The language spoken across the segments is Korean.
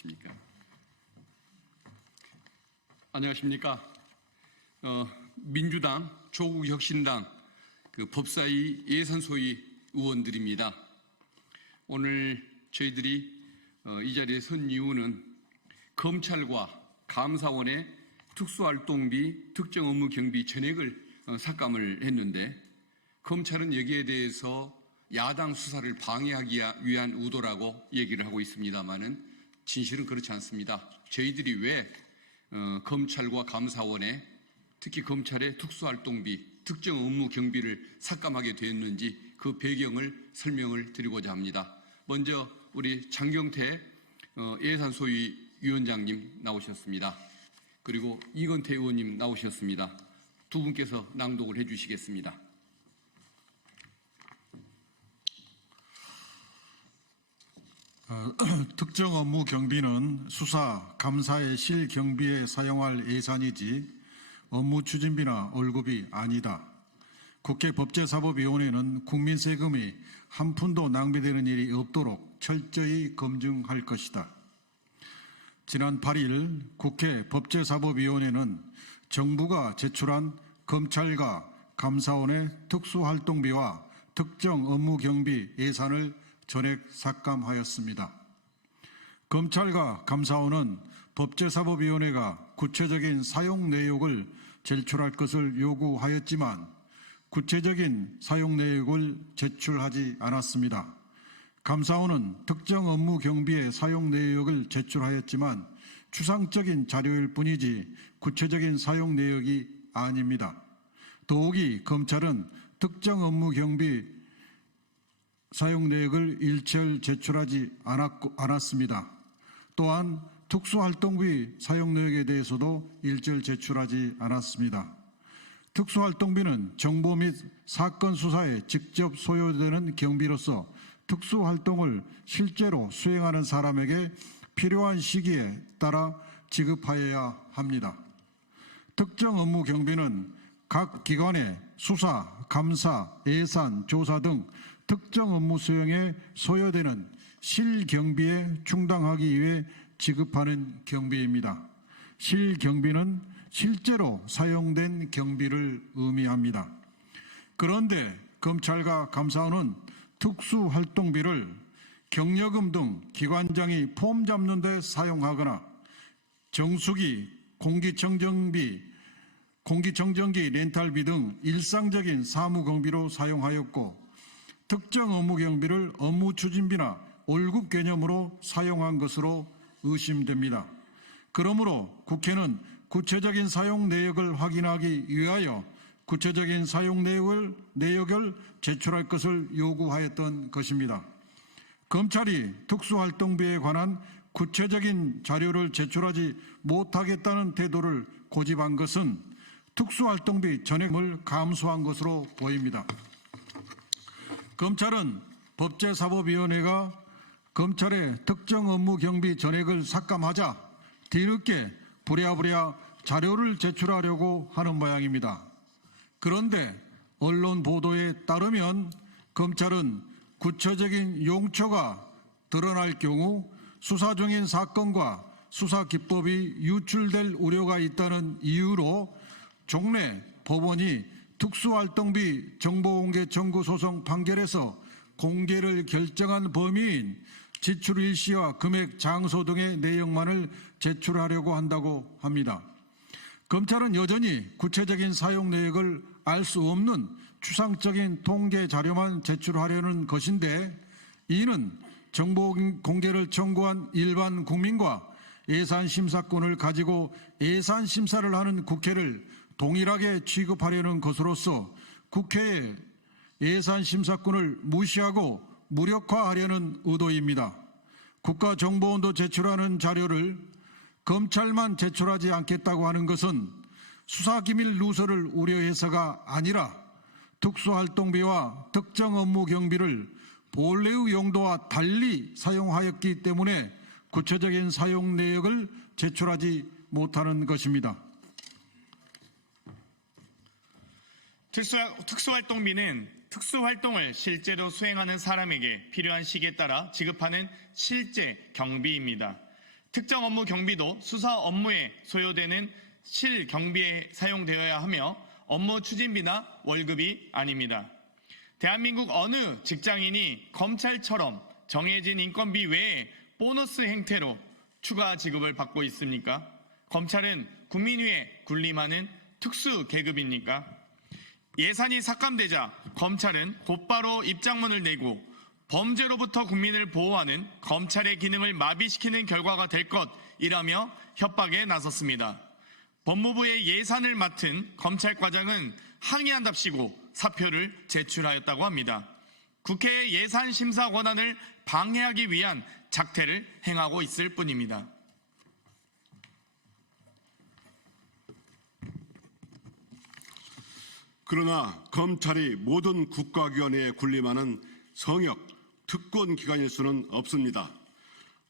계십니까? 안녕하십니까? 민주당, 조국혁신당 법사위 예산소위 의원들입니다. 오늘 저희들이 이 자리에 선 이유는 검찰과 감사원의 특수활동비, 특정 업무 경비 전액을 삭감을 했는데, 검찰은 여기에 대해서 야당 수사를 방해하기 위한 의도라고 얘기를 하고 있습니다만은 진실은 그렇지 않습니다. 저희들이 왜 검찰과 감사원의, 특히 검찰의 특수활동비, 특정 업무 경비를 삭감하게 되었는지 그 배경을 설명을 드리고자 합니다. 먼저 우리 장경태 예산소위 위원장님 나오셨습니다. 그리고 이건태 의원님 나오셨습니다. 두 분께서 낭독을 해주시겠습니다. 특정 업무 경비는 수사, 감사의 실경비에 사용할 예산이지 업무 추진비나 월급이 아니다. 국회 법제사법위원회는 국민 세금이 한 푼도 낭비되는 일이 없도록 철저히 검증할 것이다. 지난 8일 국회 법제사법위원회는 정부가 제출한 검찰과 감사원의 특수활동비와 특정 업무 경비 예산을 전액 삭감하였습니다. 검찰과 감사원은 법제사법위원회가 구체적인 사용 내역을 제출할 것을 요구하였지만 구체적인 사용 내역을 제출하지 않았습니다. 감사원은 특정 업무 경비의 사용 내역을 제출하였지만 추상적인 자료일 뿐이지 구체적인 사용 내역이 아닙니다. 더욱이 검찰은 특정 업무 경비 사용 내역을 일절 제출하지 않았습니다. 또한 특수활동비 사용 내역에 대해서도 일절 제출하지 않았습니다. 특수활동비는 정보 및 사건 수사에 직접 소요되는 경비로서 특수활동을 실제로 수행하는 사람에게 필요한 시기에 따라 지급하여야 합니다. 특정 업무 경비는 각 기관의 수사, 감사, 예산, 조사 등 특정 업무 수행에 소요되는 실경비에 충당하기 위해 지급하는 경비입니다. 실경비는 실제로 사용된 경비를 의미합니다. 그런데 검찰과 감사원은 특수활동비를 경력금 등 기관장이 폼 잡는 데 사용하거나 정수기, 공기청정기 렌탈비 등 일상적인 사무경비로 사용하였고 특정 업무 경비를 업무 추진비나 월급 개념으로 사용한 것으로 의심됩니다. 그러므로 국회는 구체적인 사용 내역을 확인하기 위하여 구체적인 사용 내역을 제출할 것을 요구하였던 것입니다. 검찰이 특수활동비에 관한 구체적인 자료를 제출하지 못하겠다는 태도를 고집한 것은 특수활동비 전액을 감수한 것으로 보입니다. 검찰은 법제사법위원회가 검찰의 특정 업무 경비 전액을 삭감하자 뒤늦게 부랴부랴 자료를 제출하려고 하는 모양입니다. 그런데 언론 보도에 따르면 검찰은 구체적인 용처가 드러날 경우 수사 중인 사건과 수사 기법이 유출될 우려가 있다는 이유로 종래 법원이 특수활동비 정보공개 청구 소송 판결에서 공개를 결정한 범위인 지출 일시와 금액, 장소 등의 내용만을 제출하려고 한다고 합니다. 검찰은 여전히 구체적인 사용 내역을 알 수 없는 추상적인 통계 자료만 제출하려는 것인데 이는 정보 공개를 청구한 일반 국민과 예산심사권을 가지고 예산심사를 하는 국회를 동일하게 취급하려는 것으로서 국회의 예산심사권을 무시하고 무력화하려는 의도입니다. 국가정보원도 제출하는 자료를 검찰만 제출하지 않겠다고 하는 것은 수사기밀 누설을 우려해서가 아니라 특수활동비와 특정 업무 경비를 본래의 용도와 달리 사용하였기 때문에 구체적인 사용 내역을 제출하지 못하는 것입니다. 특수활동비는 특수활동을 실제로 수행하는 사람에게 필요한 시기에 따라 지급하는 실제 경비입니다. 특정 업무 경비도 수사 업무에 소요되는 실경비에 사용되어야 하며 업무 추진비나 월급이 아닙니다. 대한민국 어느 직장인이 검찰처럼 정해진 인건비 외에 보너스 형태로 추가 지급을 받고 있습니까? 검찰은 국민 위에 군림하는 특수 계급입니까? 예산이 삭감되자 검찰은 곧바로 입장문을 내고 범죄로부터 국민을 보호하는 검찰의 기능을 마비시키는 결과가 될 것이라며 협박에 나섰습니다. 법무부의 예산을 맡은 검찰과장은 항의한답시고 사표를 제출하였다고 합니다. 국회의 예산 심사 권한을 방해하기 위한 작태를 행하고 있을 뿐입니다. 그러나 검찰이 모든 국가기관에 군림하는 성역, 특권 기관일 수는 없습니다.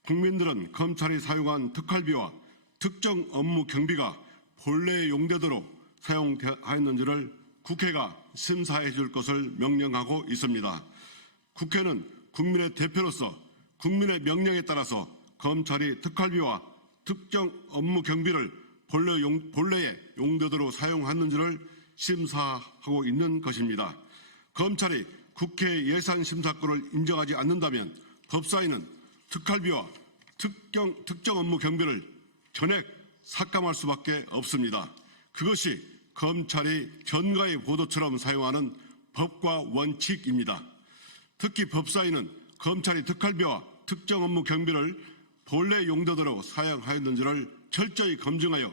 국민들은 검찰이 사용한 특활비와 특정 업무 경비가 본래의 용도대로 사용하였는지를 국회가 심사해 줄 것을 명령하고 있습니다. 국회는 국민의 대표로서 국민의 명령에 따라서 검찰이 특활비와 특정 업무 경비를 본래의 용도대로 사용했는지를 심사하고 있는 것입니다. 검찰이 국회 예산심사권을 인정하지 않는다면 법사위는 특활비와 특정 업무 경비를 전액 삭감할 수밖에 없습니다. 그것이 검찰이 전가의 보도처럼 사용하는 법과 원칙입니다. 특히 법사위는 검찰이 특활비와 특정 업무 경비를 본래 용도대로 사용하였는지를 철저히 검증하여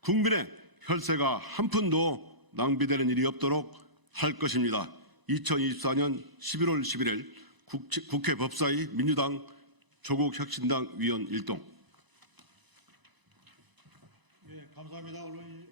국민의 혈세가 한 푼도 낭비되는 일이 없도록 할 것입니다. 2024년 11월 11일 국회 법사위 민주당 조국혁신당 위원 일동. 감사합니다.